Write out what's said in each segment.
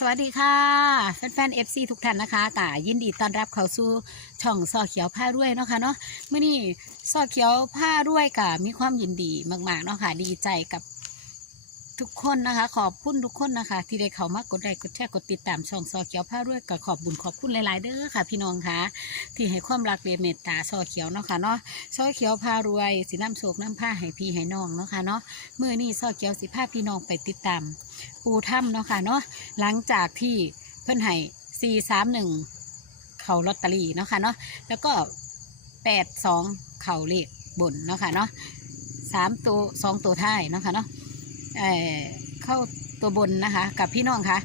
สวัสดีค่ะ แฟนๆ FC ทุกท่านนะคะกายินดีต้อนรับเข้าสู่ช่องซอเขียวผ้ารวยเนาะค่ะเนาะเมื่อนี้ซอเขียวผ้ารวยกะมีความยินดีมากๆเนาะค่ะดีใจกับ ทุกคนนะคะ ขอบคุณทุกคนนะคะ ที่ได้เข้ามากดไลค์กดแชร์กดติดตามช่องซอเขียวผ้ารวยก็ขอบบุญขอบคุณหลาย ๆ เด้อค่ะ พี่น้องค่ะ ที่ให้ความรักเมตตาซอเขียวเนาะค่ะเนาะซอเขียวผ้ารวยสีน้ำโศกน้ำผ้าให้พี่ให้น้องเนาะค่ะเนาะเมื่อนี้ซอเขียวสิพาพี่น้องไปติดตาม ปูถ้ำเนาะค่ะเนาะหลังจากที่เพื่อนให้สี่สามหนึ่งเขาลอตเตอรี่เนาะค่ะเนาะแล้วก็แปดสองเข่าเลขบนเนาะค่ะเนาะสามตัวสองตัวท้ายเนาะค่ะเนาะ เข้าตัวบนนะคะ กับพี่น้องค่ะ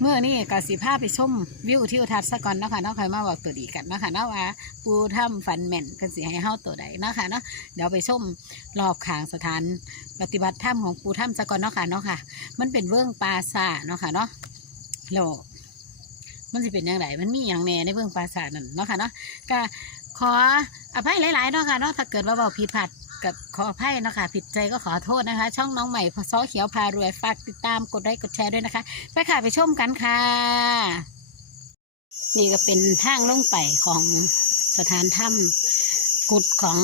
เมื่อนี่ก็สิพาไปชมวิวทิวทัศน์ซะก่อนเนาะค่ะเนาะคอยมาบอกตัวดีกันเนาะค่ะเนาะว่าปูถ้ำฟันแม่นเพิ่นสิให้เฮาตัวใดเนาะค่ะเนาะเดี๋ยวไปชมรอบขางสถานปฏิบัติถ้ำของปูถ้ำซะก่อนเนาะค่ะเนาะค่ะ มันเป็นเบื้องปราสาเนาะค่ะเนาะแล้วมันจะเป็นอย่างไรมันมีอย่างแน่ในเบื้องปราสาทนั่นเนาะค่ะเนาะก็ขออภัยหลายๆเนาะค่ะเนาะถ้าเกิดว่าเบาผิดพลาด กับขออภัยนะคะผิดใจก็ขอโทษนะคะ ช่องน้องใหม่ซอเขียวพารวยฝากติดตามกดไลค์กดแชร์ด้วยนะคะ ไปค่ะไปชมกันค่ะ นี่ก็เป็นทางลงไปของสถานถ้ำกุดของ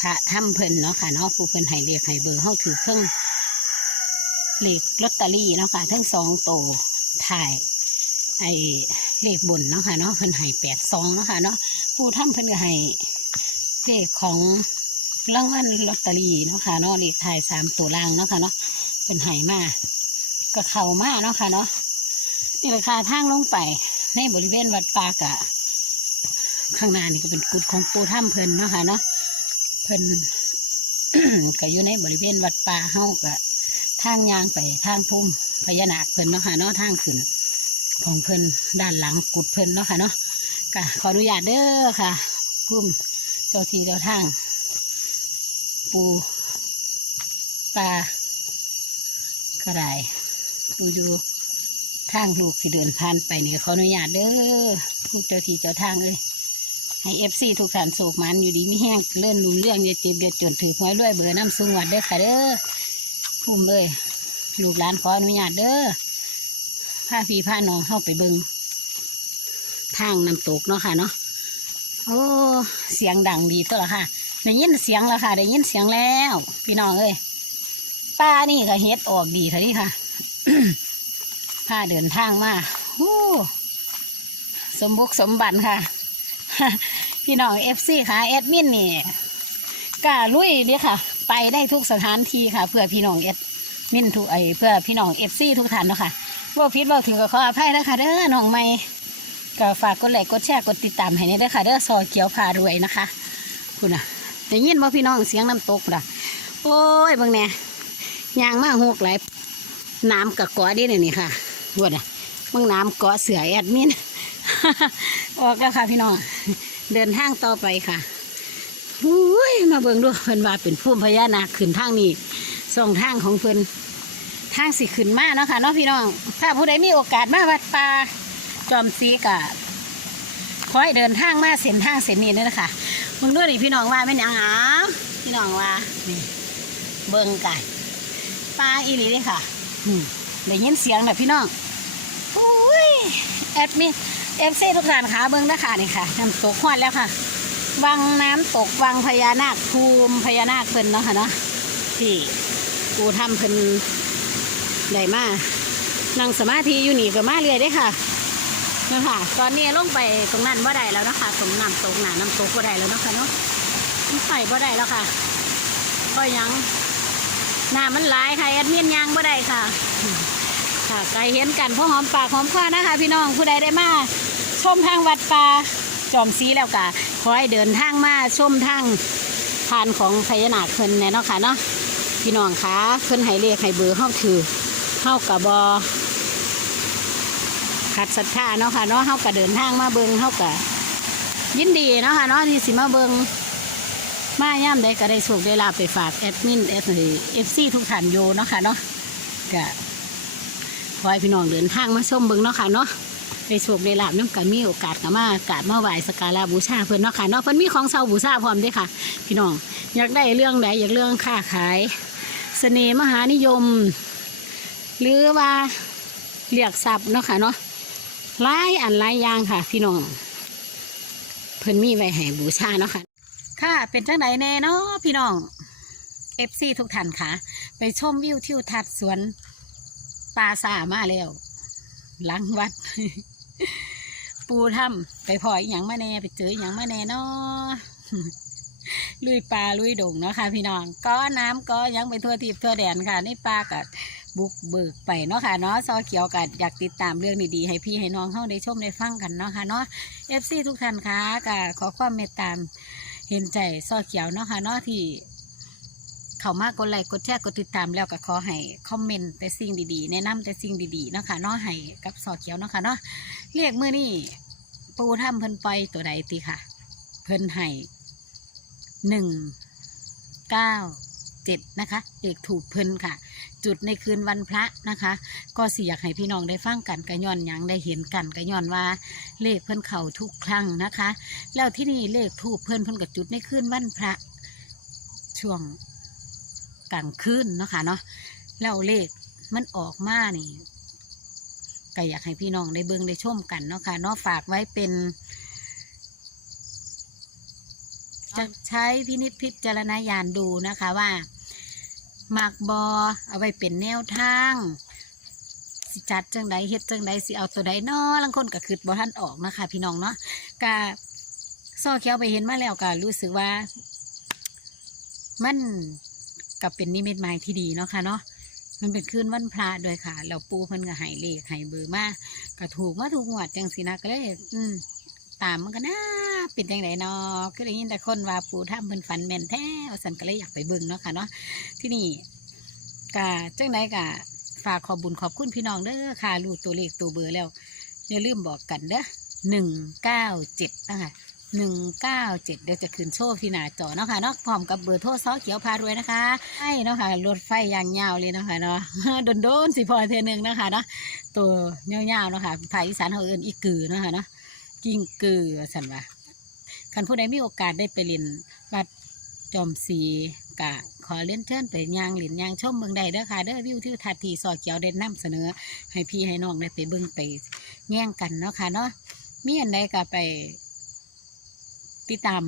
พระถ้ำเพิ่นเนาะค่ะเนาะผู้เพิ่นให้เรียกให้เบอร์เฮาถือเครื่องเลขลอตเตอรี่เนาะค่ะทั้งสองโตถ่ายไอ้เลขบนเนาะค่ะเนาะเพิ่นให้แปดสองเนาะค่ะเนาะผู้ทำเพิ่นก็ให้ เลขของรางวัลลอตเตอรี่เนาะค่ะเนาะเลขถ่ายสามตัวล่างเนาะค่ะเนาะเพิ่นให้มาก็เข้ามาเนาะค่ะเนาะนี่ราคาทางลงไป ในบริเวณวัดปากะข้างหน้านี่ก็เป็นกุดของปูถ้ำเพิ่นเนาะค่ะเนาะเพิ่นก็อยู่ในบริเวณวัดป่าเฮากะทางยางไปทางพุ่มพญานาคเพิ่นเนาะค่ะเนาะทางขึ้นของเพิ่นด้านหลังกุดเพิ่นเนาะค่ะเนาะก็ขออนุญาตเด้อค่ะพุ่ม เจ้าทีเจ้าทาง ปูปลากระไดปูอยู่ทางลูกสิเดินผ่านไปนี่ก็ขออนุญาตเด้อพวกเจ้าทีเจ้าทางเอ้ยให้เอฟซีทุกท่านโศกมันอยู่ดีไม่แห้งเลื่อนลุงเรื่องอย่าเจ็บอย่าจนถือหวยด้วยเบอร์น้ำสูงวัดเด้อค่ะเด้อพุ่มเลยลูกหลานขออนุญาตเด้อพาพี่พานองเข้าไปเบิงทางน้ำตกเนาะค่ะเนาะ อ้เสียงดังดีตัวละค่ะได้ยินเสียงแล้วค่ะได้ยินเสียงแล้ว พี่น้องเอ้ยป้านี่ก็เฮ็ดออกดีเท่านี้ค่ะพาเดินทางมาโอ้สมบุกสมบันค่ะ พี่น้องเอฟซีค่ะแอดมินนี่กล้าลุยเด้อค่ะ ไปได้ทุกสถานที่ค่ะ เพื่อพี่น้องเอฟมินทุกไอเพื่อพี่น้องเอฟซีทุกท่านเนาะค่ะว่าพิษว่าถึงก็ขออภัยนะคะเด้อน้องใหม่ ก็ฝากกดไลค์กดแชร์กดติดตามให้ในเด้อค่ะเด้อซอเขียวพารวยนะคะคุณน่ะได้ยินว่าพี่น้องเสียงน้ำตกล่ะโอ้ยบางแน่ยางมากหกไหลน้ำกะกาะดิเนี่ยนี่ค่ะวดอะบางน้ำเกาะเสือแอดมินออกแล้วค่ะพี่น้องเดินทางต่อไปค่ะอุ้ยมาเบิ่งดูเพิ่นว่าเป็นพุ่มพญานาคขึ้นทางนี้สองทางของเพิ่นทางสิขึ้นมาเนาะค่ะเนาะพี่น้องถ้าผู้ใดมีโอกาสมาวัดป่า จอมซีกะขอให้เดินทางมาเส้นทางเส้นนี้เลยนะคะเบิ่งด้วยดิพี่น้องว่าเป็นหยังอ้าวพี่น้องว่านี่เบิ่งกันป่าอีหลีเลยค่ะอืมได้ยินเสียงแบบพี่น้องอุ้ยแอดมิเอฟซีทุกท่านค่ะเบิ่งนะคะนี่ค่ะน้ำตกฮอดแล้วค่ะ วังน้ำตกวังพญานาคภูมิพญานาคเพิ่นเนาะค่ะเนาะที่กูทำเพิ่นได้มานั่งสมาธิอยู่นี่ก็มาเรื่อยเด้อค่ะ นะคะตอนนี้ลงไปตรงนั้นบ่ได้แล้วนะคะตรงน้ำตกหนาน้ำตกบ่ได้แล้วนะคะเนาะมันไปบ่ได้แล้วค่ะก็ยังน้ำมันหลายค่ะแอดมินยังบ่ได้ค่ะ ค่ะไกลเห็นกันพ่อหอมปากหอมคอนะคะ พี่น้องผู้ใดได้มาชมทางวัดป่าจอมซีแล้วกะขอให้เดินทางมาชมทางทานของพญานาคเพิ่นแน่เนาะค่ะเนาะพี่น้องคะเพิ่นให้เลขให้เบอร์เฮาถือเฮากะบอ ขัดศรัทธาเนาะค่ะเนาะเฮากะเดินทางมาเบิงเฮากะยินดีเนาะค่ะเนาะที่สิมาเบิงมาย่ำได้ก็ได้โชคได้ลาภไปฝากแอดมินเอฟเอฟซีทุกท่านโยเนาะค่ะเนาะกะขอให้พี่น้องเดินทางมาชมเบิงเนาะค่ะเนาะได้โชคได้ลาบน้ำกันมีโอกาสก็มากราบมาไหว้สกการะบูชาเพิ่นเนาะค่ะเนาะเพิ่นมีของเซาบูชาพร้อมเด้วยค่ะ พี่น้องอยากได้เรื่องใดอยากเรื่องค้าขายเสน่ห์มหานิยม หรือว่าเรียกทรัพย์เนาะค่ะเนาะ หลายอันหลายอย่างค่ะ พี่น้องเพิ่นมีไว้ให้บูชาเนาะค่ะ ค่ะ เป็นจังไดแน่เนาะพี่น้องเอฟซีทุกท่านค่ะ ไปชมวิวทิวทัศน์สวนปลาสามาแล้ว หลังวัด ปูถ้ำไปพออีหยังมาแน่ไปเจออีหยังมาแน่เนาะลุยปลาลุยดงเนาะค่ะ พี่น้องก็น้ำก็ยังไปทั่วทิพย์ทั่วแดนค่ะนี่ปลากั บุกเบิกไปเนาะค่ะเนาะซอเขียวกัอยากติดตามเรื่องดีๆให้พี่ให้น้องเข้าได้ชมได้ฟังกันเนาะค่ะเนาะเอฟซีทุกท่านค่ะก็ขอความเมตตามเห็นใจซอเขียวเนาะค่ะเนาะที่เขามากกดไลค์กดแชร์กดติดตามแล้วก็ขอให้คอมเมนต์แต่สิ่งดีๆแนะนำแต่สิ่งดีๆเนาะค่ะเนาะให้กับซอเขียวเนาะค่ะเนาะเรียกเมื่อนี่ปูถ้ำเพิ่นไปตัวใดตีค่ะ เพิ่นให้หนึ่งเก้า เจ็ดนะคะเอกถูกเพิ่นค่ะ จุดในคืนวันพระนะคะ ก็สิอยากให้พี่น้องได้ฟังกันกระย้อนยังได้เห็นกันกระย้อนว่าเลขเพิ่นเข่าทุกครั้งนะคะ แล้วที่นี่เลขถูกเพิ่นเพิ่นกับจุดในคืนวันพระ ช่วงกลางคืนเนาะค่ะเนาะแล้วเลขมันออกมานี่ก็อยากให้พี่น้องได้เบิ่งได้ชมกันเนาะค่ะเนาะฝากไว้เป็น จะใช้พินิจพิจารณญาณดูนะคะว่าหมักบอเอาไว้เป็นแนวทางสิจัดจังใดเฮ็ดจังใดสิเอาตัวใดเนาะลังคนก็คือบ่ทันออกนะคะ พี่น้องเนาะกะซ้อเขียวไปเห็นมาแล้วก็รู้สึกว่า มันกับเป็นนิมิตหมายที่ดีเนาะค่ะเนาะมันเป็นคืนวันพระด้วยค่ะแล้วปูเพิ่นก็ให้เลขให้เบอร์มากก็ถูกมาถูกงวดจังสินะก็เลยอืม ตามมันก็น่าเป็นยังไงเนาะคือได้ยินแต่คนว่าปูถ้ำเพิ่นฝันแม่นแท้ว่าสันก็เลยอยากไปเบิ่งเนาะค่ะเนาะที่นี่กะจังไดกะฝากขอบบุญขอบคุณพี่น้องเด้อค่ะรูตัวเลขตัวเบอร์แล้วอย่าลืมบอกกันเด้อหนึ่งเก้าเจ็ดนะคะหนึ่งเก้าเจ็ดเดี๋ยวจะขึ้นโชว์ที่หน้าจอเนาะค่ะเนาะพร้อมกับเบอร์โทรซ้อเขียวพารวยนะคะใช่เนาะค่ะรถไฟยางยาวเลยเนาะค่ะเนาะโดนๆสิพอเทนึงเนาะคะเนาะตัวยาวๆเนาะค่ะภาคอีสานเขาเอิ้นอีกือเนาะค่ะเนาะ กิ้งกือสันว่าคันผู้ใดมีโอกาสได้ไปเรียนวัดจอมศรีกะขอเล่นเชิญไปย่างหลินย่างชมเมืองใดเด้อค่ะเด้อวิวทิวทัศน์ที่สอเขียวเด่นนำเสนอ ให้พี่ให้น้องได้ไปเบิ่งไปแย่งกันเนาะค่ะเนาะมีอันใดก็ไปติดตาม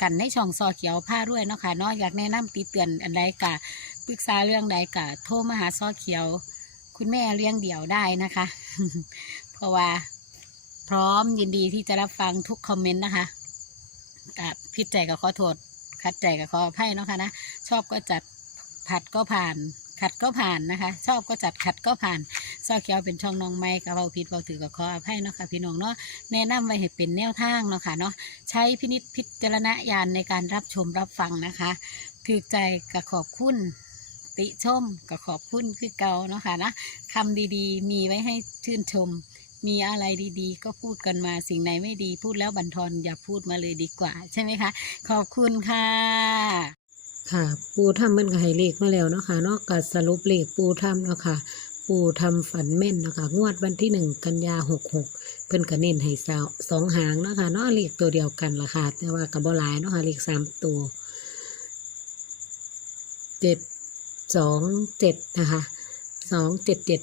กันในช่องซอเขียวผ้าด้วยเนาะค่ะเนาะอยากแนะนำติเตือนอันใดกะปรึกษาเรื่องใดกะโทรมาหาซอเขียว คุณแม่เลี้ยงเดี่ยวได้นะคะ เพราะว่า พร้อมยินดีที่จะรับฟังทุกคอมเมนต์นะคะกับพิดใจกับขอโทษขัดใจกับขออภัยเนาะค่ะนะชอบก็จัดผัดก็ผ่านขัดก็ผ่านนะคะ ชอบก็จัดขัดก็ผ่านซอเขียวเป็นช่องน้องไม้กับเราผิดเราถือกับขออภัยเนาะค่ะพี่น้องเนาะแนะนำไว้ให้เป็นแนวทางเนาะค่ะเนาะใช้พินิจพิจารณญาณในการรับชมรับฟังนะคะคือใจกับขอบคุณติชมกับขอบคุณคือเก่าเนาะค่ะนะคำดีๆ มีไว้ให้ชื่นชม มีอะไรดีๆ ก็พูดกันมาสิ่งไหนไม่ดีพูดแล้วบันทอนอย่าพูดมาเลยดีกว่า ใช่ไหมคะ ขอบคุณค่ะค่ะปูทำมันก็ให้เลขมาแล้วเนาะค่ะเนากสรุปเลขปูทำเนาะค่ะปูทำฝันแม่นนะคะงวดวันที่หนึ่งกันยาหกหกเพิ่นก็เน้นให้สาวสองหางนะคะเนาะเลขตัวเดียวกันละค่ะ แต่ว่ากับบ่หลายเนาะค่ะเลขสามตัวเจ็ดสองเจ็ดนะคะสองเจ็ดเจ็ด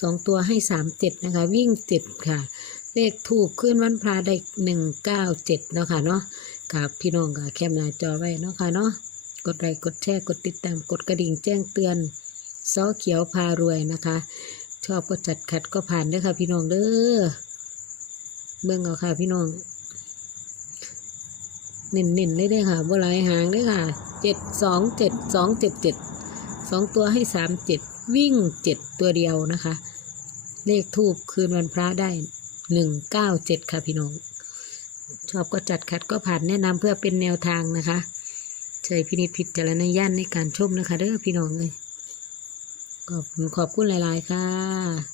สองตัวให้สามเจ็ดนะคะ วิ่งเจ็ดค่ะ เลขถูกขึ้นวันพระได้หนึ่งเก้าเจ็ดเนาะค่ะเนาะกับพี่น้องกับแคมหน้าจอไว้เนาะค่ะเนาะกดไลค์กดแชร์กดติดตามกดกระดิ่งแจ้งเตือนซอเขียวพารวยนะคะ ชอบก็จัดขัดก็ผ่านเด้อค่ะ พี่น้องเด้อเบิ่งเอาค่ะ พี่น้องเน้นๆเลยเด้อค่ะบ่หลายหางเด้อค่ะเจ็ดสองเจ็ดสองเจ็ดเจ็ด สองตัวให้สามเจ็ดวิ่งเจ็ดตัวเดียวนะคะ เลขทูบคืนวันพระได้หนึ่งเก้าเจ็ดค่ะพี่น้อง ชอบก็จัดคัดก็ผ่านแนะนำเพื่อเป็นแนวทางนะคะใช้พินิจพิจารณญาณในการชมนะคะเด้อพี่น้องเลยขอบคุณขอบคุณหลาย ๆ ค่ะ